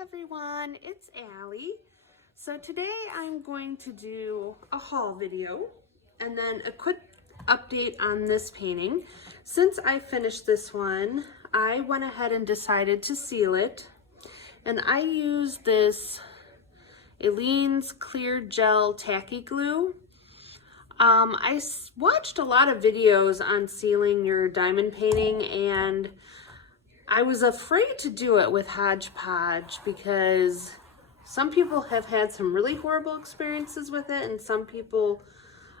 everyone, it's Allie. So today I'm going to do a haul video and then a quick update on this painting. Since I finished this one, I went ahead and decided to seal it, and I used this Aleene's Clear Gel Tacky Glue. I watched a lot of videos on sealing your diamond painting, and I was afraid to do it with Hodge Podge because some people have had some really horrible experiences with it, and some people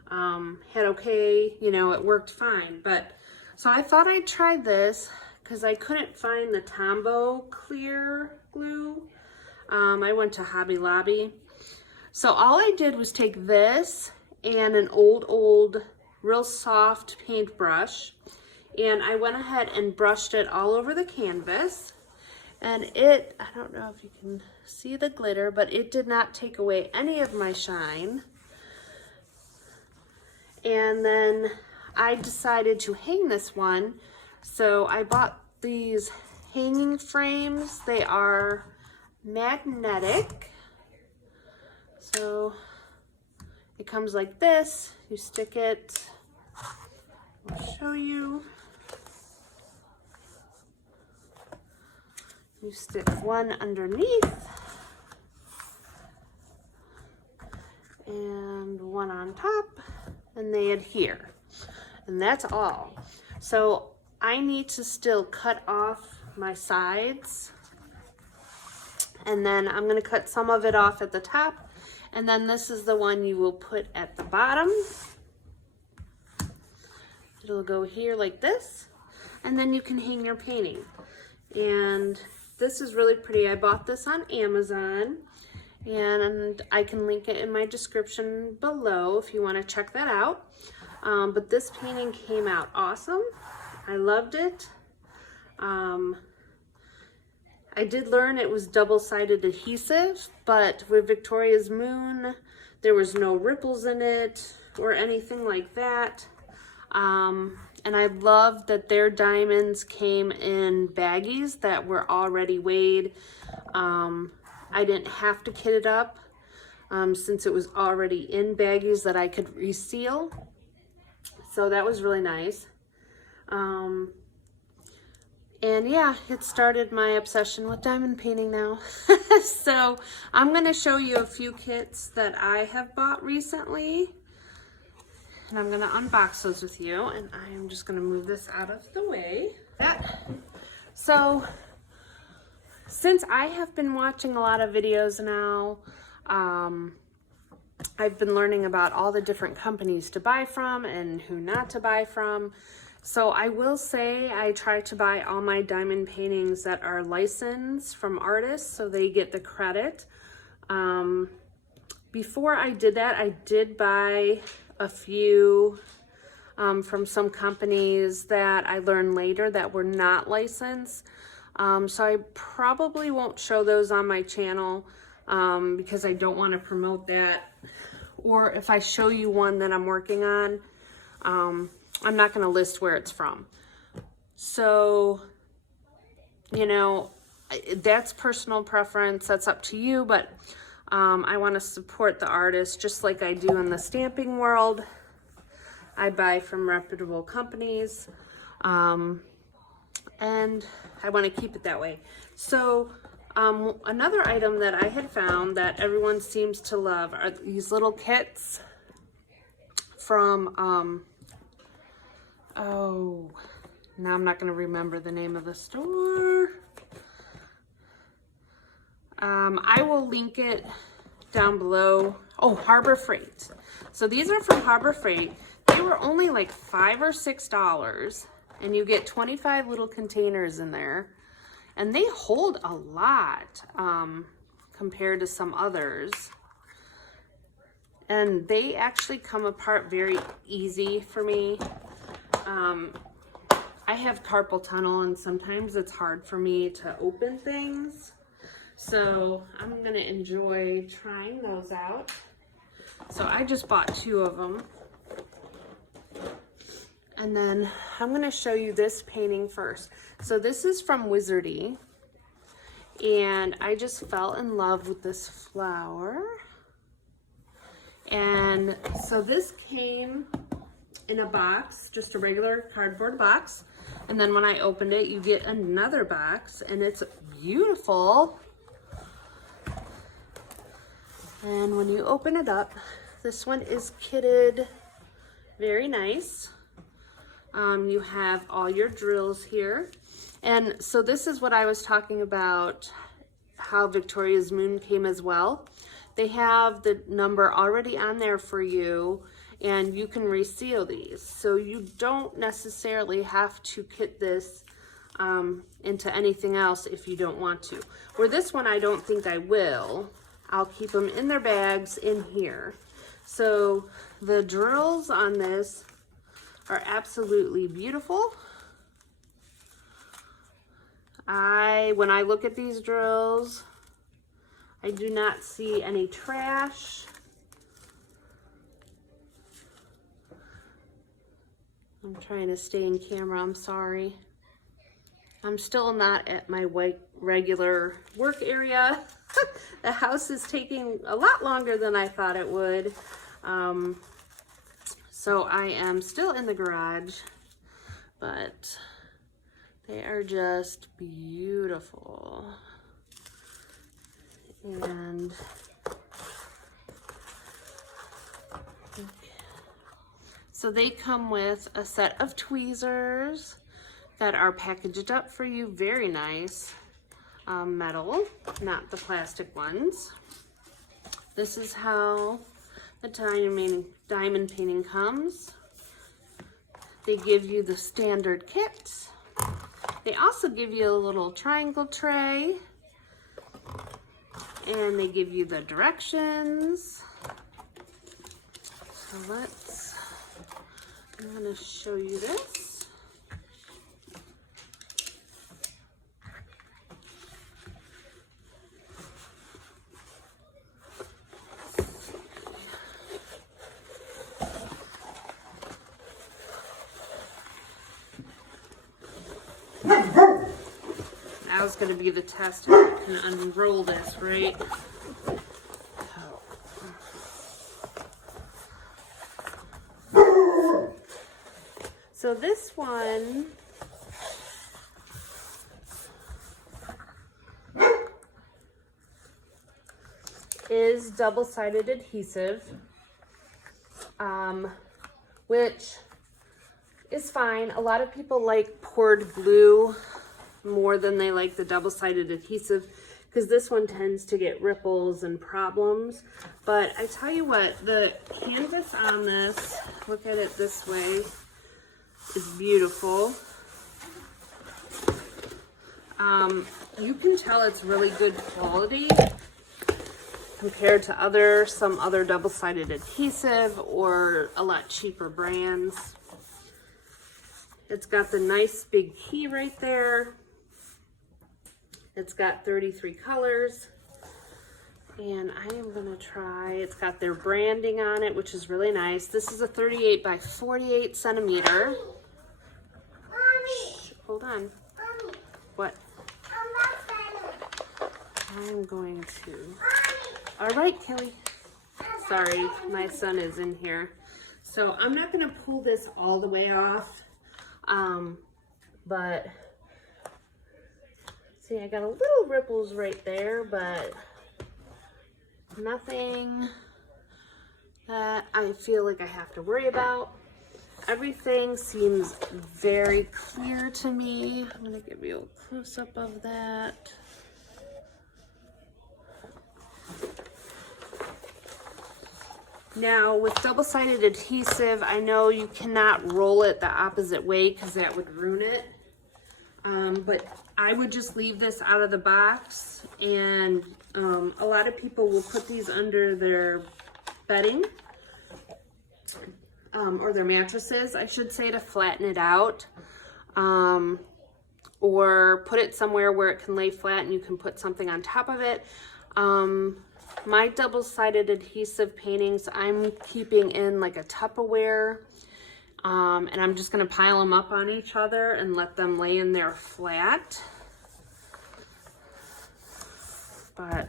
had okay, you know, it worked fine. But so I thought I'd try this because I couldn't find the Tombow clear glue. I went to Hobby Lobby. So all I did was take this and an old real soft paintbrush, and I went ahead and brushed it all over the canvas, and I don't know if you can see the glitter, but it did not take away any of my shine. And then I decided to hang this one, so I bought these hanging frames. They are magnetic, so it comes like this. You stick it, I'll show you. You stick one underneath and one on top, and they adhere. And that's all. So I need to still cut off my sides, and then I'm going to cut some of it off at the top, and then this is the one you will put at the bottom. It'll go here like this, and then you can hang your painting. And this is really pretty. I bought this on Amazon, and I can link it in my description below if you want to check that out. But this painting came out awesome. I loved it. I did learn it was double-sided adhesive, but with Victoria's Moon, there was no ripples in it or anything like that. And I love that their diamonds came in baggies that were already weighed. I didn't have to kit it up since it was already in baggies that I could reseal. So that was really nice. And yeah, it started my obsession with diamond painting now. So I'm going to show you a few kits that I have bought recently. And I'm going to unbox those with you, and I am just going to move this out of the way. So since I have been watching a lot of videos now, I've been learning about all the different companies to buy from and who not to buy from. So I will say I try to buy all my diamond paintings that are licensed from artists so they get the credit. Before I did that, I did buy a few from some companies that I learned later that were not licensed. So I probably won't show those on my channel because I don't want to promote that. Or if I show you one that I'm working on, I'm not going to list where it's from. So, you know, that's personal preference. That's up to you, but I want to support the artist just like I do in the stamping world. I buy from reputable companies, and I want to keep it that way. So another item that I had found that everyone seems to love are these little kits from, oh, now I'm not going to remember the name of the store. I will link it down below. Oh, Harbor Freight. So these are from Harbor Freight. They were only like $5 or $6, and you get 25 little containers in there, and they hold a lot compared to some others. And they actually come apart very easy for me. I have carpal tunnel, and sometimes it's hard for me to open things. So I'm going to enjoy trying those out. So I just bought 2 of them. And then I'm going to show you this painting first. So this is from Wizardi. And I just fell in love with this flower. And so this came in a box, just a regular cardboard box. And then when I opened it, you get another box, and it's beautiful. And when you open it up, this one is kitted very nice. You have all your drills here. And so this is what I was talking about, how Victoria's Moon came as well. They have the number already on there for you, and you can reseal these. So you don't necessarily have to kit this into anything else if you don't want to. Where this one, I don't think I will. I'll keep them in their bags in here. So the drills on this are absolutely beautiful. When I look at these drills, I do not see any trash. I'm trying to stay in camera, I'm sorry. I'm still not at my regular work area. The house is taking a lot longer than I thought it would. So I am still in the garage, but they are just beautiful. And so they come with a set of tweezers that are packaged up for you, very nice. Metal, not the plastic ones. This is how the diamond painting comes. They give you the standard kit. They also give you a little triangle tray, and they give you the directions. So I'm gonna show you this. That was going to be the test if I can unroll this, right? So this one is double-sided adhesive, which is fine. A lot of people like poured glue more than they like the double-sided adhesive, because this one tends to get ripples and problems. But I tell you what, the canvas on this, look at it this way, is beautiful. You can tell it's really good quality compared to some other double-sided adhesive or a lot cheaper brands. It's got the nice big key right there. It's got 33 colors, and I am gonna try, it's got their branding on it, which is really nice. This is a 38 by 48 centimeter. Shh, hold on. Mommy. What? I'm going to. Mommy. All right, Kelly. Sorry, my son is in here. So I'm not gonna pull this all the way off, but see, I got a little ripples right there, but nothing that I feel like I have to worry about. Everything seems very clear to me. I'm gonna give you a close-up of that. Now, with double-sided adhesive, I know you cannot roll it the opposite way because that would ruin it. But I would just leave this out of the box, and a lot of people will put these under their bedding, or their mattresses, I should say, to flatten it out, or put it somewhere where it can lay flat and you can put something on top of it. My double-sided adhesive paintings, I'm keeping in like a Tupperware, and I'm just going to pile them up on each other and let them lay in there flat. But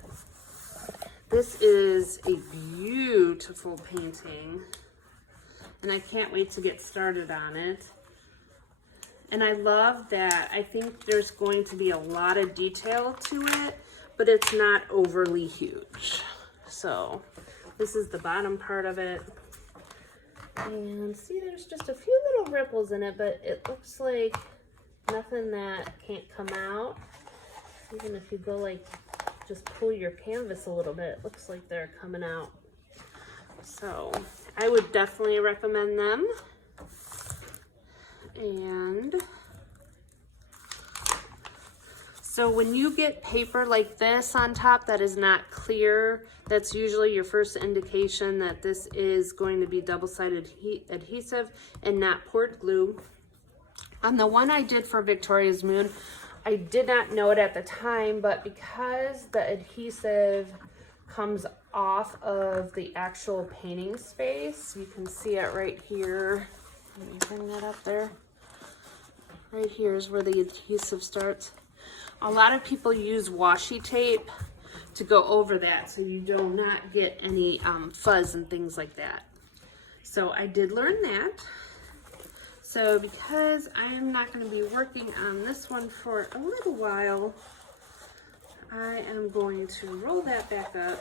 this is a beautiful painting, and I can't wait to get started on it. And I love that I think there's going to be a lot of detail to it, but it's not overly huge. So this is the bottom part of it. And see, there's just a few little ripples in it, but it looks like nothing that can't come out. Even if you go like, just pull your canvas a little bit, it looks like they're coming out. So I would definitely recommend them. And so when you get paper like this on top that is not clear, that's usually your first indication that this is going to be double-sided adhesive and not poured glue. On the one I did for Victoria's Moon, I did not know it at the time, but because the adhesive comes off of the actual painting space, you can see it right here. Let me bring that up there. Right here is where the adhesive starts. A lot of people use washi tape to go over that so you do not get any fuzz and things like that. So I did learn that. So because I am not going to be working on this one for a little while, I am going to roll that back up